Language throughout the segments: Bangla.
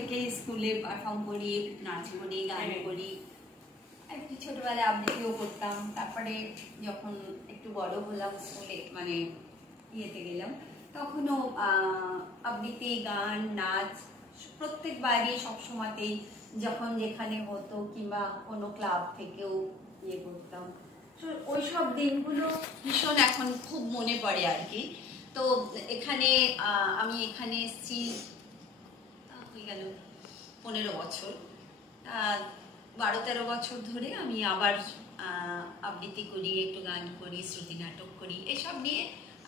থেকে স্কুলে পারফর্ম করি, নাচ করি, গান করি, একটু ছোটবেলায় আবৃত্তিও করতাম। তারপরে যখন একটু বড় হলাম, স্কুলে মানে ইয়েতে গেলাম, তখনও আবৃত্তি, গান, নাচ প্রত্যেকবারই সবসময়তেই যখন যেখানে হতো কিংবা কোনো ক্লাব থেকেও ইয়ে করতাম। ওইসব দিনগুলো ভীষণ এখন খুব মনে পড়ে আর কি। তো এখানে আমি এখানে এসেছি হয়ে গেল 15 বছর। 12-13 বছর ধরে আমি আবার আবৃত্তি করি, একটু গান করি, শ্রুতি নাটক করি, এসব নিয়ে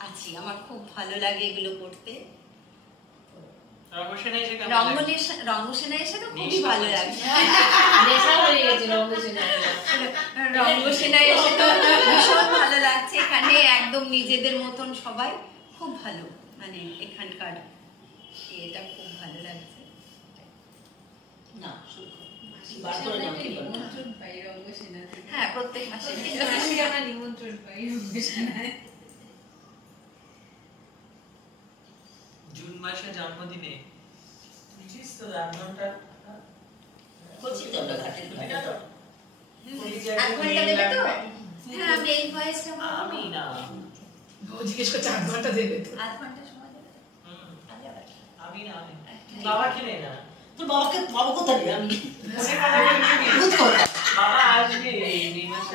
আছি। আমার খুব ভালো লাগে এগুলো করতে। রঙ্গসেনায় এসে তো খুবই ভালো লাগছে। রঙ্গসেনায় এসে তো ভীষণ ভালো লাগছে। এখানে একদম নিজেদের মতন সবাই, খুব ভালো, মানে এখানকার এটা খুব ভালো লাগছে। হ্যাঁ, প্রত্যেক মাসে আমরা নিমন্ত্রণ পাই রঙ্গসেনায়। জুন মাসে জন্মদিনে বুঝিস তো রান্নাটা বলছি তো আমরা ঘাটে তো আমি এই ভয়েসটা আমি না, ও জিজ্ঞেস করছে 8 ঘন্টা দেবে তো। 8 ঘন্টা সময় দেবে। আমি না, বাবাকে নেই না। তোর বাবা কোথায় রে? আমি বাবা আসবে এই মাসে।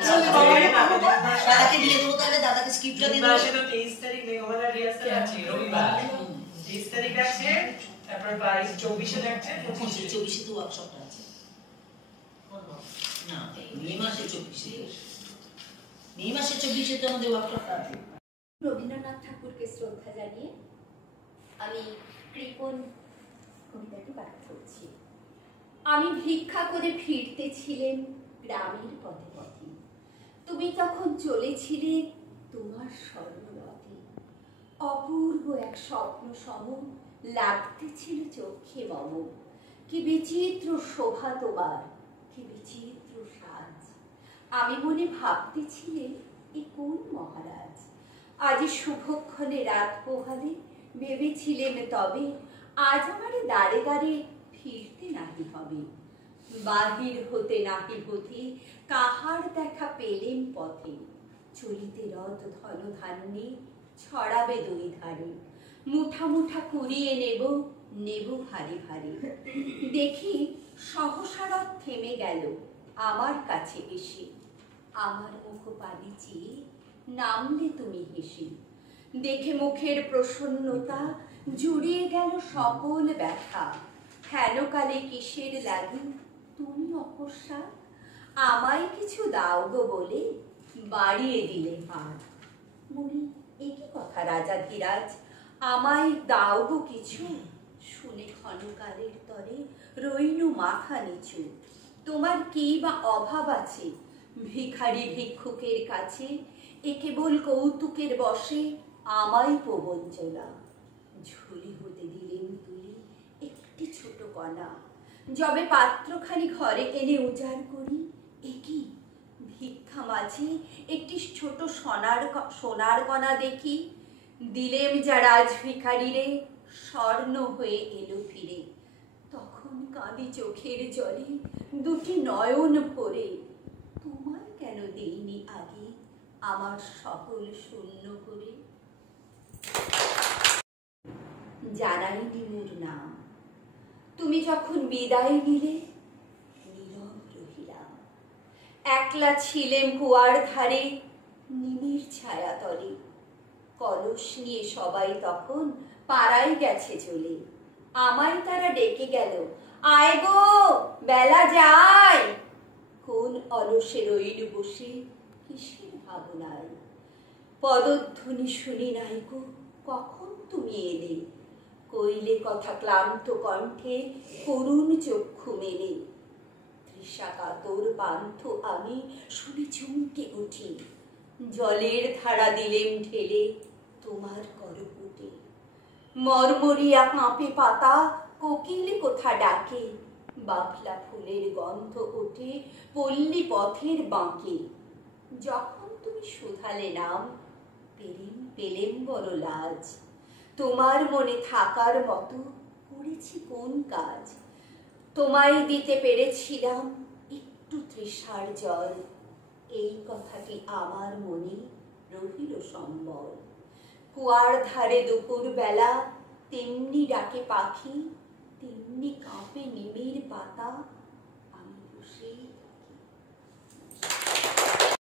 দাদাকে দিয়ে দেবো তাহলে, দাদাকে স্ক্রিপ্টটা দিয়ে দেবো। মাসে তো 23 তারিখ মেঘমালা রিহার্সাল আছে, রবিবার 23 তারিখ আছে, তারপর 22 24 এ আছে, 25 তো ওয়ার্কশপটা আছে। না, মে মাসে 24 তো আমাদের ওয়ার্কশপটা আছে। রবীন্দ্রনাথ ঠাকুরকে শ্রদ্ধা জানিয়ে আমি কৃপণ কবিতাটি পাঠ করছি। আমি ভিক্ষা করে ফিরতেছিলেন গ্রামের পথে পথে, তুমি তখন চলেছিলে তোমার স্বর্ণরথে। অপূর্ব এক স্বপ্ন সম লাগতেছিল চোখে মম। কি বিচিত্র শোভা তোমার, কি বিচিত্র সাজ। আমি মনে ভাবতেছিলেন এ কোন মহারাজ। আজ শুভক্ষণে রাত পোহালে ভেবেছিলেন তবে আজ আমার দাঁড়ে দাঁড়ে ফিরতে নাহি হবে। বাহির হতে নাহি হতে কাহার দেখা পেলেন পথে। চলিতে রথ ধন ধান্যে ছড়াবে দুই ধারে। মুঠা মুঠা কুড়িয়ে নেব নেব ভারী ভারী। দেখি সহসা রথ থেমে গেল আমার কাছে এসে। আমার মুখ পানে চেয়ে নামলে তুমি হেসে। দেখে মুখের প্রসন্নতা জুড়িয়ে গেল সকল ব্যথা। হেনকালে কিসের লাগি তুমি অকস্মাৎ, আমায় কিছু দাও গো বলে বাড়িয়ে দিলে হাত। বলি একই কথা রাজাধিরাজ, আমায় দাও গো কিছু। শুনে ক্ষণকালের তরে রইনু মাথা নিচু। তোমার কি বা অভাব আছে ভিখারি ভিক্ষুকের কাছে। এ কেবল কৌতুকের বসে আমায় প্রবঞ্চনা। ঝুলি হতে দিলেন তুলি একটি ছোট কণা। যবে পাত্রখানি ঘরে এনে উজাড় করি, একই ভিক্ষা মাঝে একটি ছোট সোনার কণা দেখি। দিলেম যা রাজ ভিখারিরে স্বর্ণ হয়ে এলো ফিরে। তখন কাঁদি চোখের জলে দুটি নয়ন ভরে। তোমায় কেন দেইনি আগে আমার সকল শূন্য করে। জানাইনি মোর নাম, তুমি যখন বিদায় নিলে নীরব রহিলাম। একলা ছিলেম কুয়ার ধারে নিমের ছায়া তলে। কলস নিয়ে সবাই তখন পাড়ায় গেছে চলে। আমায় তারা ডেকে গেল, আয় গো বেলা যায়। কোন অলসে রইল বসে কিসের ভাবনায়। পদধ্বনি শুনি নাই গো কখন তুমি এলে। কইলে কথা ক্লান্ত কণ্ঠে করুণ চক্ষু মেলে। তৃষা কাতর পান্থ আমি শুনে চমকে উঠি। জলের ধারা দিলেম ঢেলে তোমার করপুটে। মরমরিয়া কাঁপে পাতা কোকিল কোথা ডাকে। বাফলা ফুলের গন্ধ ওঠে পল্লী পথের বাঁকে। যখন তুমি শুধালে নাম পেলেম বড় লাজ। তোমার মনে থাকার মতো করেছি কোন কাজ। তোমায় দিতে পেরেছিলাম একটু তৃষার জল, এই কথাটি আমার মনে রহিল সম্বল। কুয়ার ধারে দুপুর বেলা তেমনি ডাকে পাখি, তেমনি কাঁপে নিমির পাতা, আমি বসে